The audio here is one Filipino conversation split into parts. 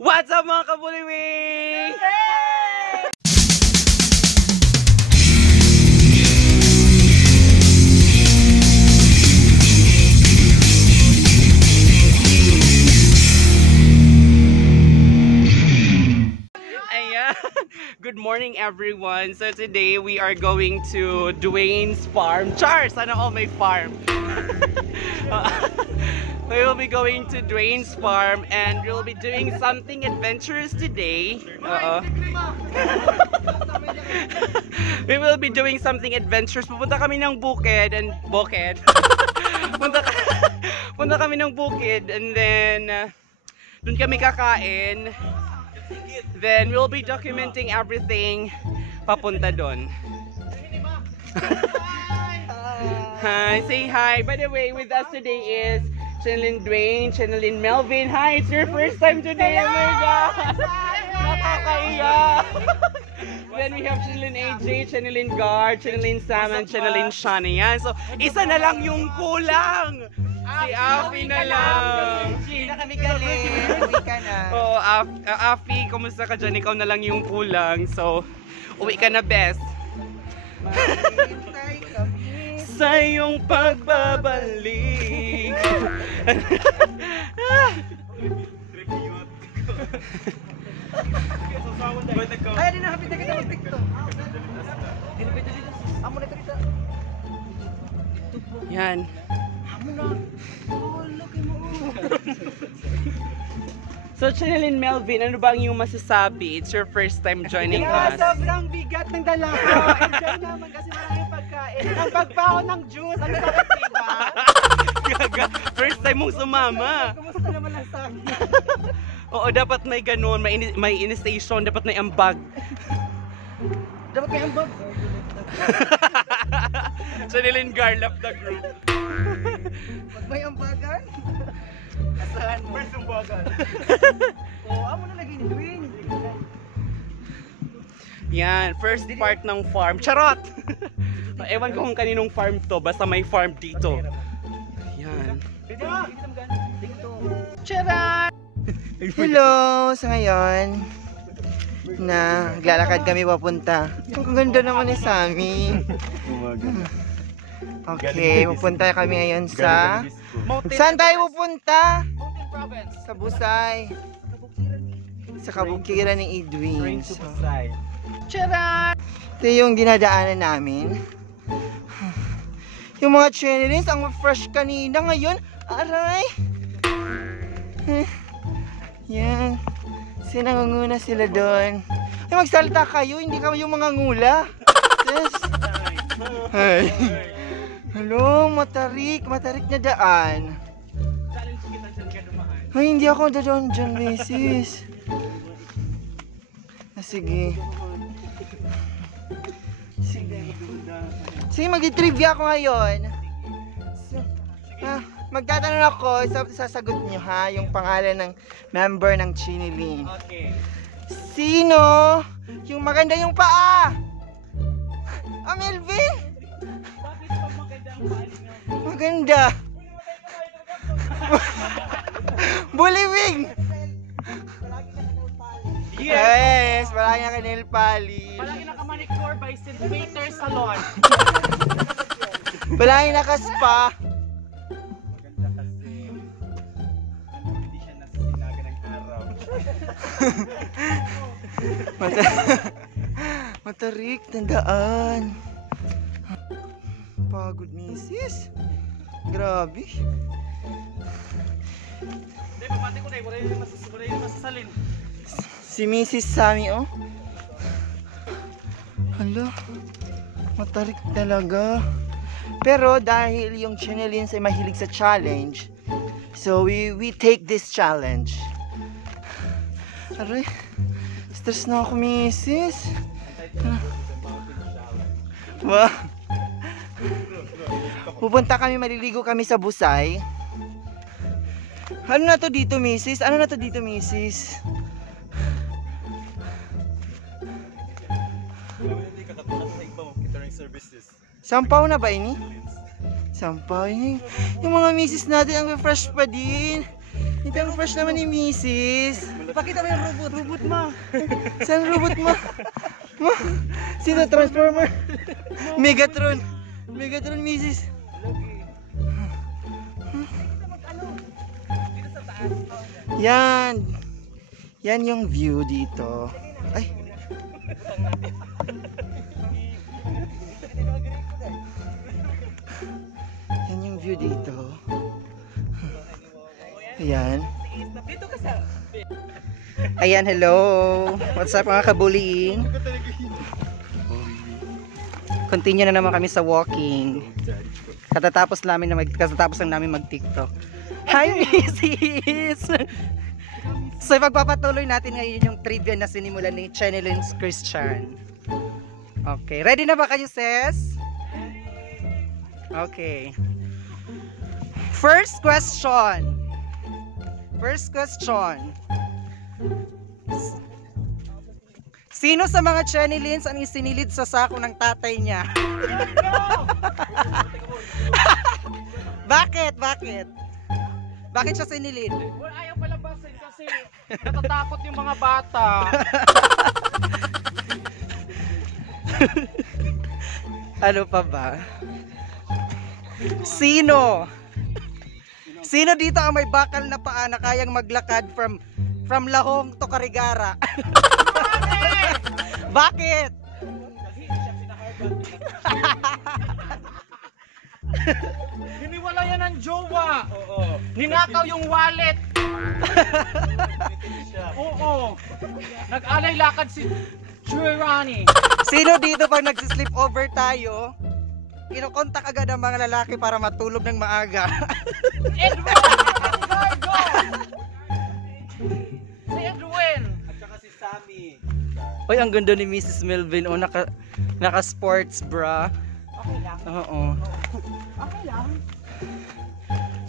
What's up mga kabuliwing? Ayan. Good morning everyone. So today we are going to Dwayne's farm. Char! Sana all may farm. We will be going to Dwayne's farm and we'll be doing something adventurous today. We will be doing something adventurous. Pupunta kami ng bukid and punta kami ng bukid and then dun kami kakain. Then we'll be documenting everything papunta dun. Hi, say hi. By the way, with us today is Channeline Dwayne, Channeline Melvin. Hi, it's your first time today. Oh my God! Nakakaiya! Then we have Channeline AJ, Channeline Gar, Channeline Sam, and Channeline Shani. Yan. So, isa na lang yung kulang. Si Afi na lang. Hindi na kami galing. Uwi ka na. Oh, Afi, kumusta ka dyan? Ikaw na lang yung kulang. So, uwi ka na, best. Maghintay kami sa iyong pagbabalik. Ay, di na hapit na kita mag-tiktok. Amo na kita. Yan. Amo na. Oh, look mo. So, Channeline Melvin, ano ba ang iyong masasabi? It's your first time joining us. Sobrang bigat ng dala ko. Enjoy naman kasi maraming pagkain. Ang pagbaho ng juice. Ang sarap, diba? First time mong sumama. Kumusta naman ang sa akin? Oo, dapat may ganun, may in-station, dapat may ambag. Dapat may ambag. Channeline Garlap the group. Pag may ambagan, asahan mo. First ambagan. Oo, amo na lagi ni Dwayne. Yan, first part ng farm. Charot! Ewan ko kung kaninong farm to, basta may farm dito. Yan. Charan! Hello! Sa ngayon, naglalakad kami papunta. Ang ganda naman ni Sammy. Okay, pupunta kami ngayon sa... Saan tayo pupunta? Mountain Province. Sa Busay. Sa kabukiran ni Edwin. So, Charan! Ito yung dinadaanan namin. Yung mga channelings, ang fresh kanina ngayon. Aray! Yan. Sinangunguna sila doon. Ay, magsalita kayo, hindi kayo mga ngula. Yes. Ay. Hello, matarik na daan. Challenge kita dyan ka dumaan. Ay, hindi ako dadaan dyan, misis. Sige. Sige, mag-trivia ako ngayon. Magtatanong ako, sasagot nyo ha, yung pangalan ng member ng Channeline. Okay. Sino yung maganda yung paa? Ah, Melvin? Bakit pag maganda ang paling nga? Maganda. Buliwing! Yes, palagi na nail polish. Palagi naka-manicure by St. Peter Salon. Palagi naka-spa. Hindi siya nasinaga ng araw. Matarik, tandaan. Pagod misis. Grabe. Hindi, pamati ko na eh. Wala yung masasalin. Si Mrs. Sammy, oh. Hala. Matarik talaga. Pero dahil yung Chanelines ay mahilig sa challenge, so we take this challenge. Aray. Stress na ako, misis. Wow. Pupunta kami, maliligo kami sa Busay. Ano na to dito, misis? Ano na to dito, misis? Sampaw na ba ini? Sampaw ini. Yung mga misis natin ang fresh pa din. Ito ang fresh naman ni Mrs. Pakita mo yung robot. Robot ma. Saan robot mo? Ma? Sino? Transformer? Megatron. Megatron, Mrs. Yan. Yan yung view dito. Ay. Yan yung view dito. Ayan. Ayan, hello. What's up mga kabuliing? Continue na naman kami sa walking. Katatapos lang namin mag-TikTok. Hi, Mrs. So, pagpapatuloy natin ngayon yung trivia na sinimulan ni Chenelins Christian. Okay. Ready na ba kayo, sis? Okay. First question. Sino sa mga Chenelins ang isinilid sa sako ng tatay niya? Bakit? Bakit siya sinilid? Well, ayaw palabasin kasi natatakot yung mga bata. Ano pa ba? Sino dito ang may bakal na paa na kayang maglakad from Lahong to Carigara? Bakit? Hiniwala yan ng jowa. Oo. Ninakaw yung wallet. Oo. Nag-alay lakad si Chirani. Sino dito pag nagsisleep over tayo, kinokontak agad ang mga lalaki para matulog ng maaga? Edwin! Go! Si Edwin! At saka si Sammy. Oy, ang ganda ni Mrs. Melvin. O, naka sports bra. Okay lang. Oo. Okay lang.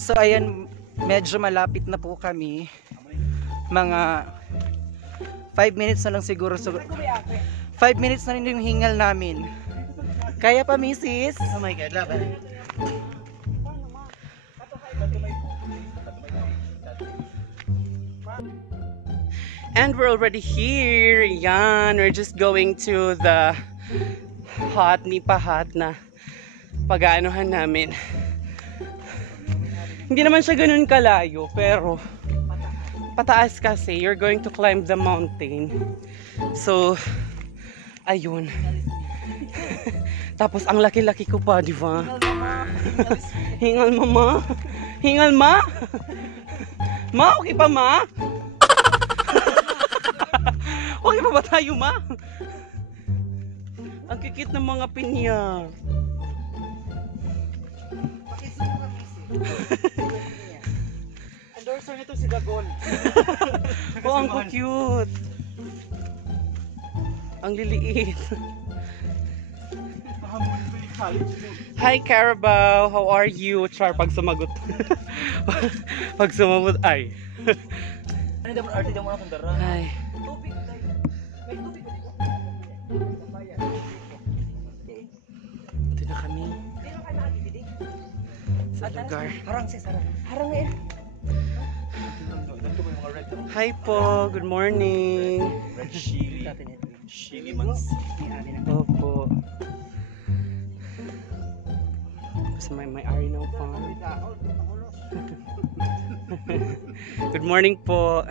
So, ayan, medyo malapit na po kami. Mga 5 minutes na lang siguro. So, 5 minutes na rin yung hingal namin. Kaya pa, Mrs.? Oh my God, love it. And we're already here. Yan, we're just going to the Nipa Hut na pag-aanohan namin. Hindi naman siya ganun kalayo, pero pataas kasi. You're going to climb the mountain. So, ayun. Tapos ang laki-laki ko pa, di ba? Hingal mama. Hingal ma. Ma, okay pa ma? Okay pa ba tayo ma? Ang kikit ng mga pinya. Endorser nito si Dagol. Oh, ang cute. Ang liliit. Hi Carabao, how are you? Char, pag sumagot. Pag sumagot, ay. Ay. Ito na kami. Sa lugar. Harang eh. Hi po, good morning. Red chili. Chili mans. Opo. Kasi may Arino Farm. Good morning po.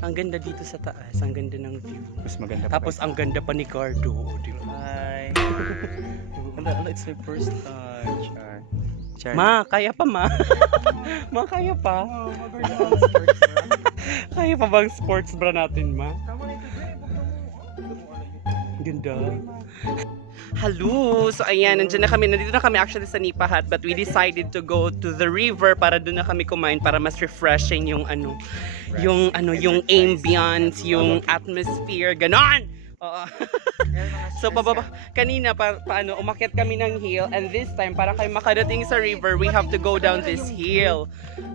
Ang ganda dito sa taas, ang ganda ng view. Mas maganda Tapos ang ganda pa ni Cardo, di ba? Hi. Ano, it's my first time. Char. Ma, kaya pa ma? Ma, kaya pa? Kaya pa bang sports bra natin, ma? Ganda. Hello! So ayan, nandito na kami actually sa Nipa Hut, but we decided to go to the river para doon na kami kumain para mas refreshing yung yung ambience, yung atmosphere, ganon! So kanina paano umakyat kami ng hill, and this time para kayo makadating sa river, we have to go down this hill.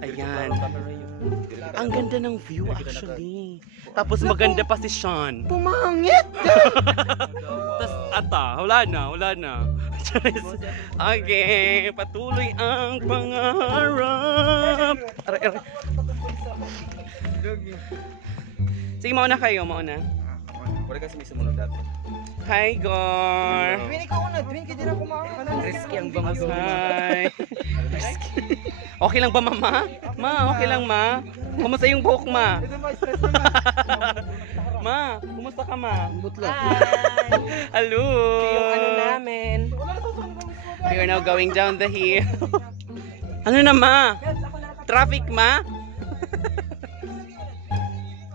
Ayan. Ang ganda ng view actually. Tapos maganda pa si Sean. Pumangit! Tas wala na. Okay, patuloy ang pangarap. Aray, aray. Sige, mauna kayo, mauna. Wala kasi may sumunod dati. Hi, Gor. Twin, ikaw na. Twin, hindi na kumain. Risky ang bangas. Hi. Okay lang ba, mama? Ma, okay lang, ma? Kumusta yung buhok, ma? Ma, kumusta ka, ma? Hello. Yung ano namin. We are now going down the hill. Ano na, ma? Traffic, ma?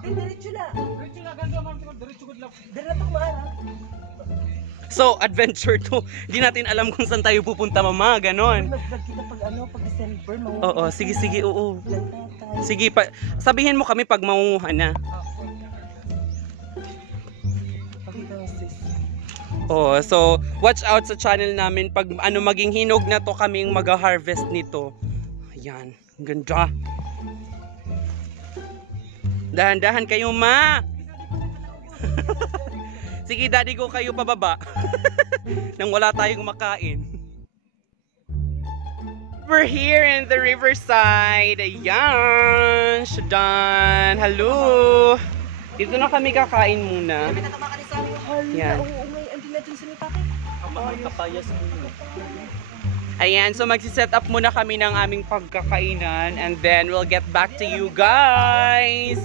Diretso na. Diretso na. So, adventure to. Hindi natin alam kung saan tayo pupunta, mama. Ganon. Mag-vlog kita pag December. Oo, sige, sige, oo. Sige, sabihin mo kami pag maunguhan na. Oh, so watch out sa channel namin pag ano maging hinog na to kaming mag-harvest nito. Ayan, ang ganda. Dahan-dahan kayo, ma. Sige, daddy ko kayo pababa. Nang wala tayong makain. We're here in the riverside. Ayan, Shadan. Hello. Dito na kami kakain muna. Ayan. Ayan, so magsiset up muna kami ng aming pagkakainan and then we'll get back to you guys.